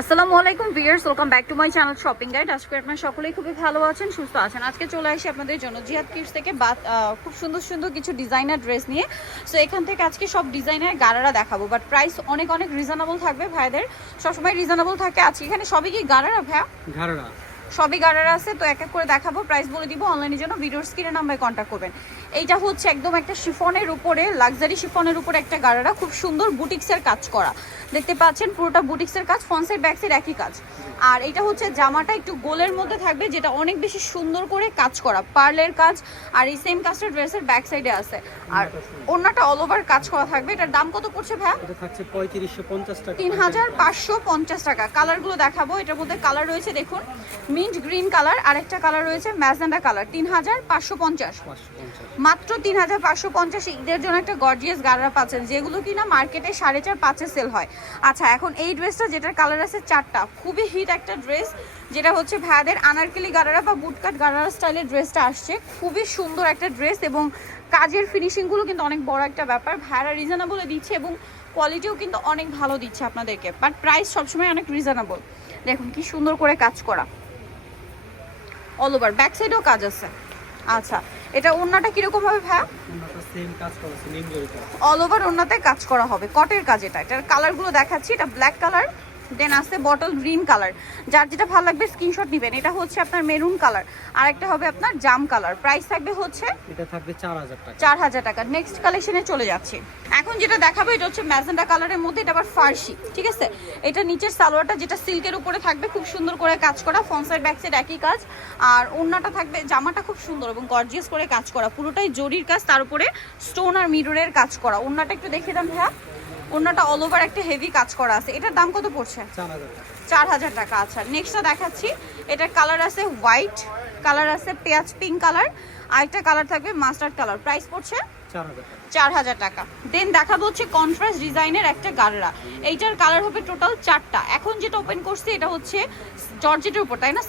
আসসালামু আলাইকুম viewers, welcome back to my channel shopping guide. আজকে আপনারা সকলেই খুবই ভালো আছেন, সুস্থ আছেন। আজকে চলে আসি আপনাদের জন্য জিহাদ কিডস থেকে খুব সুন্দর সুন্দর কিছু ডিজাইনার ড্রেস নিয়ে। সো এখান থেকে আজকে সব ডিজাইনের গারারা দেখাবো, বাট প্রাইস অনেক অনেক রিজনেবল থাকবে। ভাইদের সবসময় রিজনেবল থাকে। আজকে এখানে সবই কি গারারা ভাইয়া? গারারা সবই গারারা আছে, তো এক এক করে দেখাবো, প্রাইস বলে দিব। অনলাইনের জন্য ভিডিওর স্ক্রিনে নাম্বারে কন্ট্যাক্ট করবেন। এইটা হচ্ছে একদম একটা শিফনের উপরে, লাক্সারি শিফনের উপরে একটা গারারা, খুব সুন্দর বুটিক্সের কাজ করা। দেখতে পাচ্ছেন পুরোটা বুটিক্সের কাজ, ফ্রন্ট সাইড ব্যাক সাইড একই কাজ। আর এটা হচ্ছে জামাটা একটু গোলের মধ্যে থাকবে, যেটা অনেক বেশি সুন্দর করে কাজ করা, পার্লের কাজ। আর এই সেম কাজটা ড্রেসের ব্যাক সাইডে আছে, আর ওন্নাটা অল ওভার কাজ করা থাকবে। এটার দাম কত পড়ছে ভাইয়া? এটা থাকছে 3550 টাকা, 3550 টাকা। কালারগুলো দেখাবো। এটার মধ্যে কালার রয়েছে দেখুন, মিন্ট গ্রিন কালার, আর একটা কালার রয়েছে ম্যাজেন্ডা কালার। 3550 মাত্র 3550। ঈদের জন্য একটা গর্জিয়াস গারারা পাচ্ছেন, যেগুলো কিনা মার্কেটে 4.5-5 সেল হয়। আচ্ছা, এখন এই ড্রেসটা যেটার কালার আছে 4টা, খুবই হিট একটা ড্রেস, যেটা হচ্ছে ভাইয়াদের আনারকলি গারারা বা বুটকাট গারারা স্টাইলের ড্রেসটা আসছে। খুবই সুন্দর একটা ড্রেস, এবং কাজের ফিনিশিংগুলো কিন্তু অনেক বড় একটা ব্যাপার। ভাইয়ারা রিজনেবলে দিচ্ছে এবং কোয়ালিটিও কিন্তু অনেক ভালো দিচ্ছে আপনাদেরকে, বাট প্রাইস সবসময় অনেক রিজনেবল। দেখুন কি সুন্দর করে কাজ করা, অল ওভার ব্যাক সাইডেও কাজ আছে। আচ্ছা, এটা ওন্নাটা কিরকম হবে ভাইয়া? ওন্নাটা সেম কাজ করা আছে, নিম জরি কাজ, অল ওভার ওন্নাতে কাজ করা হবে, কটের কাজ। এটার কালারগুলো দেখাচ্ছি। এটা ব্ল্যাক কালার, দেন আছে বটল গ্রিন কালার। যার যেটা ভালো লাগবে স্ক্রিনশট নেবেন। এটা হচ্ছে আপনার মেরুন কালার, আর একটা হবে আপনার জাম কালার। প্রাইস থাকবে হচ্ছে এটা থাকবে 4000 টাকা, 4000 টাকা। নেক্সট কালেকশনে চলে যাচ্ছি। এখন যেটা দেখাবো এটা হচ্ছে ম্যাজেন্ডা কালারের মধ্যে, এটা আবার ফার্সি, ঠিক আছে। এটা নিচের সালোয়ারটা যেটা সিল্কের উপরে থাকবে, খুব সুন্দর করে কাজ করা, ফ্রন্ট সাইড ব্যাক সাইড একই কাজ। আর ওন্নাটা থাকবে, জামাটা খুব সুন্দর এবং গর্জিয়াস করে কাজ করা, পুরোটাই জরির কাজ, তার উপরে স্টোন আর মিররের কাজ করা। ওন্নাটা একটু দেখিয়ে দেন ভাইয়া। ওন্নাটা অল ওভার একটা হেভি কাজ করা আছে। এটার দাম কত পড়ছে? 4000 টাকা। আচ্ছা, নেক্সটটা দেখাচ্ছি। এটার কালার আছে হোয়াইট কালার, আছে পেঁয়াজ পিঙ্ক কালার, আর একটা কালার থাকবে মাস্টার্ড কালার। প্রাইস পড়ছে 4000 টাকা। দেন দেখাবো হচ্ছে কন্ট্রাস্ট ডিজাইনের একটা গারারা। এইটার কালার হবে টোটাল 4টা। এখন যেটা ওপেন করছি এটা হচ্ছে জর্জেটের উপর, তাই না?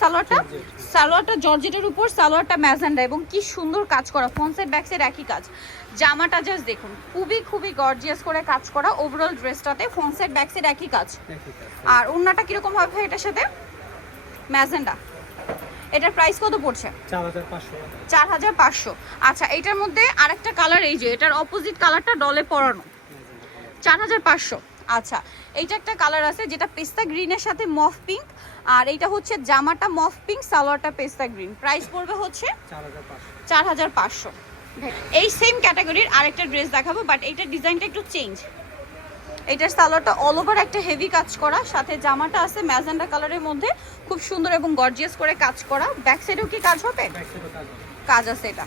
সালোয়ারটা জর্জেটের উপর, সালোয়ারটা ম্যাজেন্ডা, এবং কি সুন্দর কাজ করা, ফ্রন্ট সাইড ব্যাক সাইড একই কাজ। জামাটা জাস্ট দেখুন, খুবই খুবই গর্জিয়াস করে কাজ করা। ওভারঅল ড্রেসটাতে ফ্রন্ট সাইড ব্যাক সাইড একই কাজ। আর ওন্নাটা কিরকম হবে এটার সাথে? ম্যাজেন্ডা। এটার প্রাইস কত পড়ছে? 4500। আচ্ছা, এটার মধ্যে আরেকটা কালার, এই যে এটার অপোজিট কালারটা ডলে পরানো, 4500। আচ্ছা, এইটা একটা কালার আছে যেটা পেস্তা গ্রিনের সাথে মফ পিঙ্ক, আর এইটা হচ্ছে জামাটা মফ পিঙ্ক, সালোয়ারটা পেস্তা গ্রিন। প্রাইস পড়বে হচ্ছে 4500। এই সেম ক্যাটাগরির আরেকটা ড্রেস দেখাবো, বাট এইটার ডিজাইনটা একটু চেঞ্জ। এটার সালোয়ারটা অল ওভার একটা হেভি কাজ করা, সাথে জামাটা আছে ম্যাজেন্ডা কালারের মধ্যে, খুব সুন্দর এবং গর্জিয়াস করে কাজ করা। ব্যাক সাইডেও কি কাজ হবে? কাজ আছে এটা।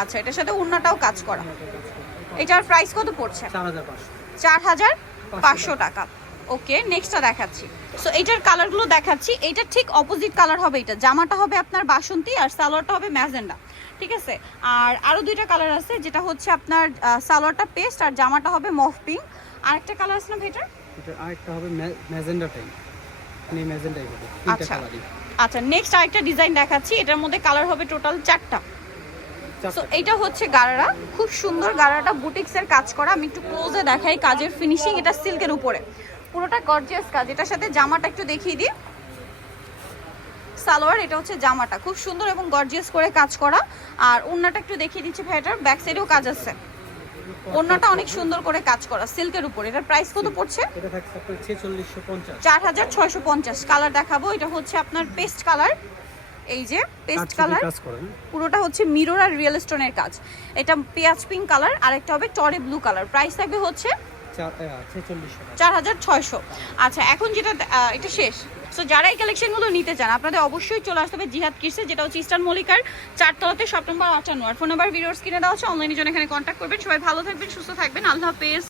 আচ্ছা, এটার সাথে ওন্নাটাও কাজ করা। এটার প্রাইস কত পড়ছে? 4500 টাকা। ওকে, নেক্সটটা দেখাচ্ছি। সো এইটার কালারগুলো দেখাচ্ছি। এইটা ঠিক অপোজিট কালার হবে, এটা জামাটা হবে আপনার বাসন্তী, আর সালোয়ারটা হবে ম্যাজেন্ডা, ঠিক আছে। আর আরো দুইটা কালার আছে, যেটা হচ্ছে আপনার সালোয়ারটা পেস্ট আর জামাটা হবে মফ পিঙ্ক। আরেকটা কালার আছে না ভেটার? এটা আরেকটা হবে ম্যাজেন্ডা টাইপ, মানে ম্যাজেন্ডাই হবে, তিনটা কালারই। আচ্ছা, নেক্সট আরেকটা ডিজাইন দেখাচ্ছি। এটার মধ্যে কালার হবে টোটাল 4টা। সো এইটা হচ্ছে গারারা, খুব সুন্দর গারারাটা বুটিক্সের কাজ করা। আমি একটু ক্লোজে দেখাই কাজের ফিনিশিং। এটা সিল্কের উপরে, পুরোটা গর্জিয়াস কাজ। এটার সাথে জামাটা একটু দেখিয়ে দিই। সালোয়ার, এটা হচ্ছে জামাটা, খুব সুন্দর এবং গর্জিয়াস করে কাজ করা। আর ওন্নাটা একটু দেখিয়ে দিচ্ছি ভাইটার, ব্যাক সাইডেও কাজ আছে। ওন্নাটা অনেক সুন্দর করে কাজ করা সিল্কের উপর। এটার প্রাইস কত পড়ছে? এটা থাকছে আপনার 4650, 4650। কালার দেখাবো। এটা হচ্ছে আপনার পেস্ট কালার, এই যে পেস্ট কালার, পুরোটা হচ্ছে মিরর আর রিয়েল স্টোনের কাজ। এটা পেঁয়াজ পিঙ্ক কালার, আর একটা হবে টরে ব্লু কালার। প্রাইস থাকবে হচ্ছে 4600। আচ্ছা, এখন যেটা এটা শেষ। সো যারা এই কালেকশনগুলো নিতে চান, আপনাদের অবশ্যই চলে আসতে হবে জিহাদ কিডসে, যেটা হচ্ছে ইস্টার্ন মল্লিকার 4 তলাতে, শপ নম্বর 58। আর ফোন নাম্বার ভিডিওর স্ক্রিনে দেওয়া আছে। অনলাইনের জন্য এখানে কন্ট্যাক্ট করবেন। সবাই ভালো থাকবেন, সুস্থ থাকবেন। আল্লাহ হাফেজ।